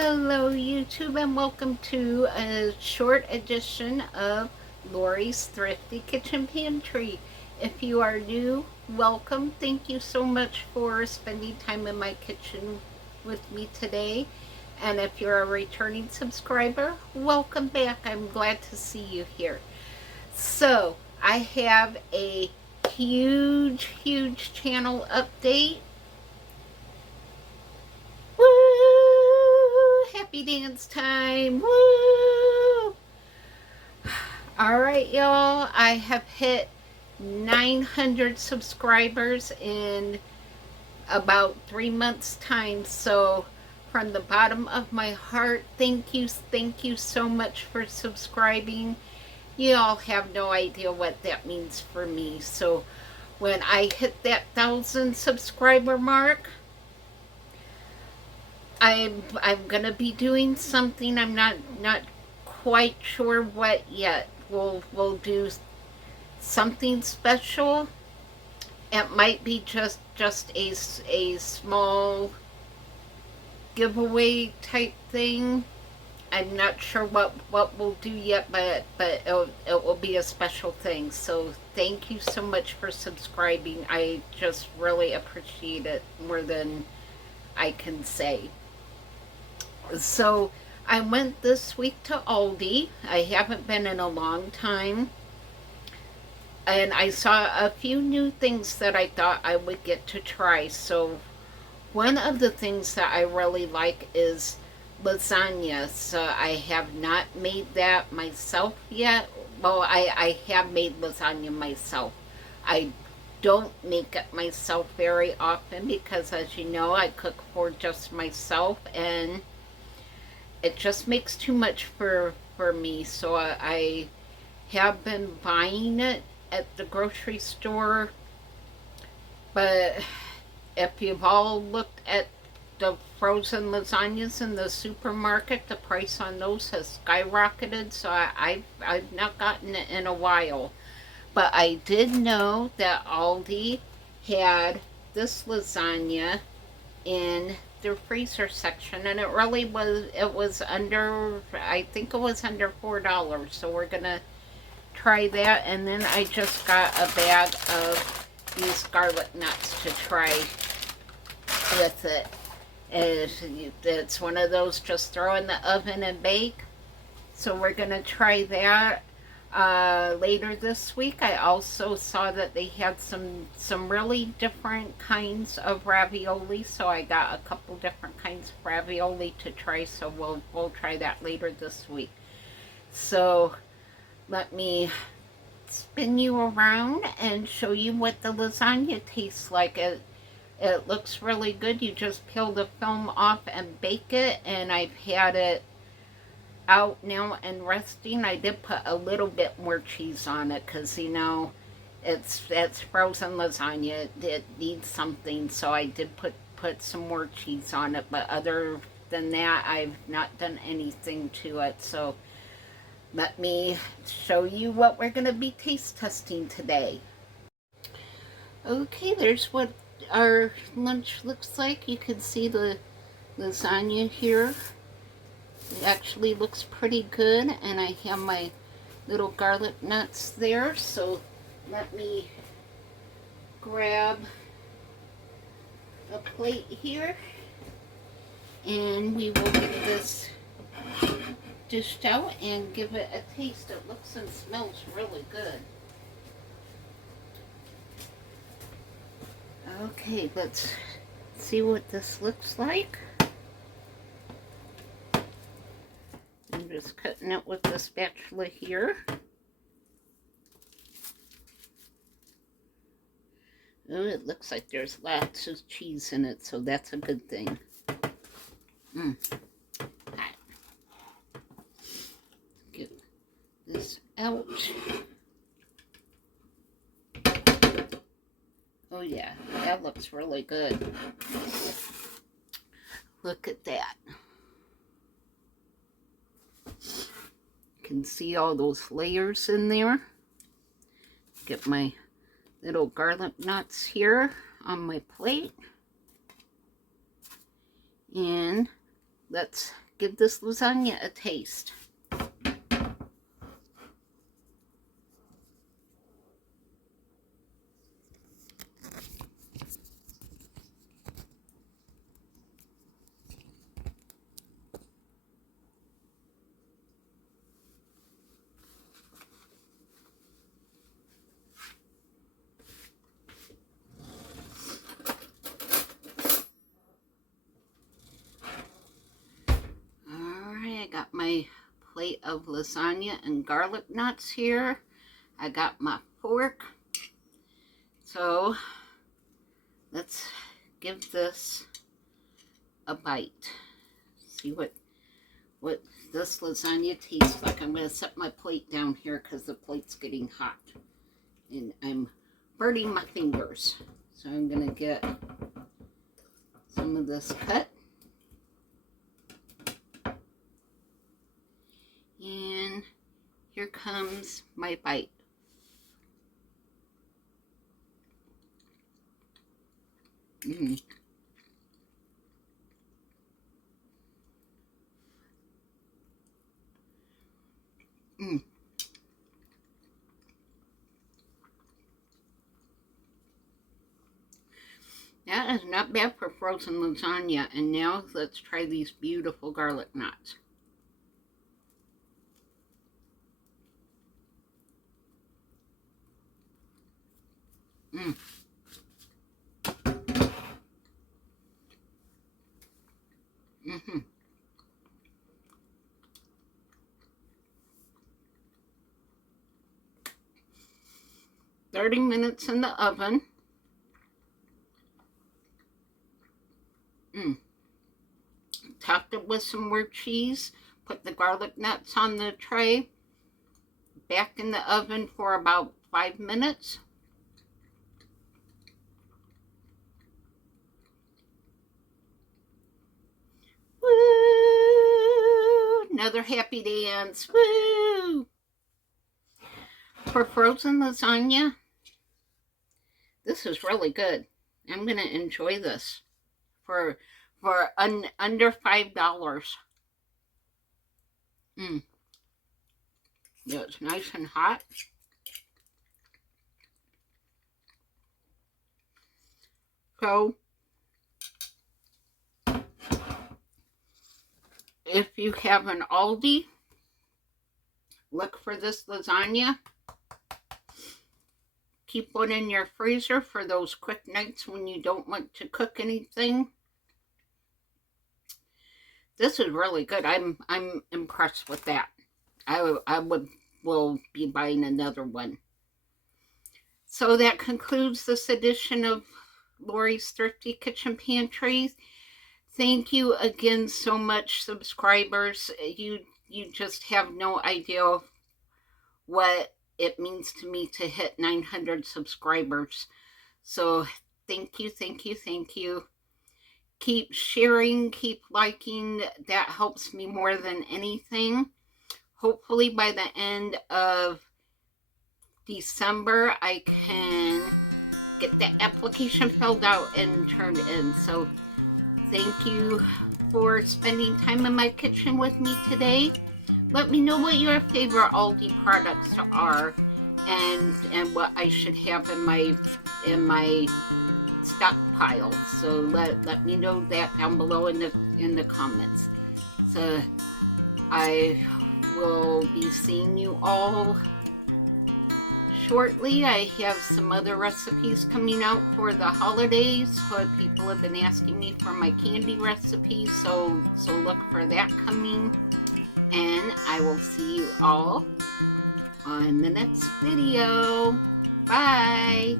Hello YouTube and welcome to a short edition of Lori's Thrifty Kitchen Pantry. If you are new, welcome. Thank you so much for spending time in my kitchen with me today. And if you're a returning subscriber, welcome back. I'm glad to see you here. So, I have a huge channel update. Woo! Happy dance time. Woo! Alright, y'all. I have hit 900 subscribers in about 3 months' time. So, from the bottom of my heart, thank you so much for subscribing. You all have no idea what that means for me. So, when I hit that 1,000 subscriber mark, I'm gonna be doing something. I'm not quite sure what yet. We'll do something special. It might be just a small giveaway type thing. I'm not sure what we'll do yet, but it will be a special thing. So thank you so much for subscribing. I just really appreciate it more than I can say. So I went this week to Aldi. I haven't been in a long time. And I saw a few new things that I thought I would get to try. So one of the things that I really like is lasagna. So I have not made that myself yet. Well, I have made lasagna myself. I don't make it myself very often because, as you know, I cook for just myself, and it just makes too much for me. So I have been buying it at the grocery store. But if you've all looked at the frozen lasagnas in the supermarket, the price on those has skyrocketed. So I've not gotten it in a while. But I did know that Aldi had this lasagna in their freezer section, and it was under, I think it was under $4. So we're gonna try that. And then I just got a bag of these garlic nuts to try with it. It's one of those just throw in the oven and bake. So we're gonna try that later this week. I also saw that they had some really different kinds of ravioli, so I got a couple different kinds of ravioli to try. So we'll try that later this week. So let me spin you around and show you what the lasagna tastes like. It looks really good. You just peel the film off and bake it, and I've had it out now and resting. I did put a little bit more cheese on it because, you know, it's frozen lasagna. It needs something, so I did put some more cheese on it. But other than that, I've not done anything to it. So let me show you what we're going to be taste testing today. Okay, there's what our lunch looks like. You can see the lasagna here. It actually looks pretty good, and I have my little garlic nuts there. So let me grab a plate here, and we will get this dished out and give it a taste. It looks and smells really good. Okay, let's see what this looks like. I'm just cutting it with the spatula here. Oh, it looks like there's lots of cheese in it, so that's a good thing. Get this out. Oh yeah, that looks really good. Look at that. You can see all those layers in there. Get my little garlic nuts here on my plate. And let's give this lasagna a taste. Alright, I got my plate of lasagna and garlic knots here. I got my fork. So let's give this a bite. See what this lasagna tastes like. I'm going to set my plate down here because the plate's getting hot. And I'm burning my fingers. So I'm going to get some of this cut. And here comes my bite. Mmm. Mmm. That is not bad for frozen lasagna. And now let's try these beautiful garlic knots. Mmm. Mm-hmm. 30 minutes in the oven. Topped it with some more cheese. Put the garlic nuts on the tray. Back in the oven for about 5 minutes. Woo! Another happy dance. Woo! For frozen lasagna, this is really good. I'm going to enjoy this for under $5. Yeah, it's nice and hot. So, if you have an Aldi, look for this lasagna. Keep one in your freezer for those quick nights when you don't want to cook anything. This is really good. I'm impressed with that. I will be buying another one. So that concludes this edition of Lori's Thrifty Kitchen Pantry. Thank you again so much, subscribers. You just have no idea what it means to me to hit 900 subscribers. So thank you, thank you, thank you. Keep sharing, keep liking. That helps me more than anything. Hopefully by the end of December, I can get the application filled out and turned in. So thank you for spending time in my kitchen with me today. Let me know what your favorite Aldi products are and what I should have in my stockpile. So let me know that down below in the comments. So I will be seeing you all shortly. I have some other recipes coming out for the holidays. So people have been asking me for my candy recipe, so look for that coming. And I will see you all on the next video. Bye.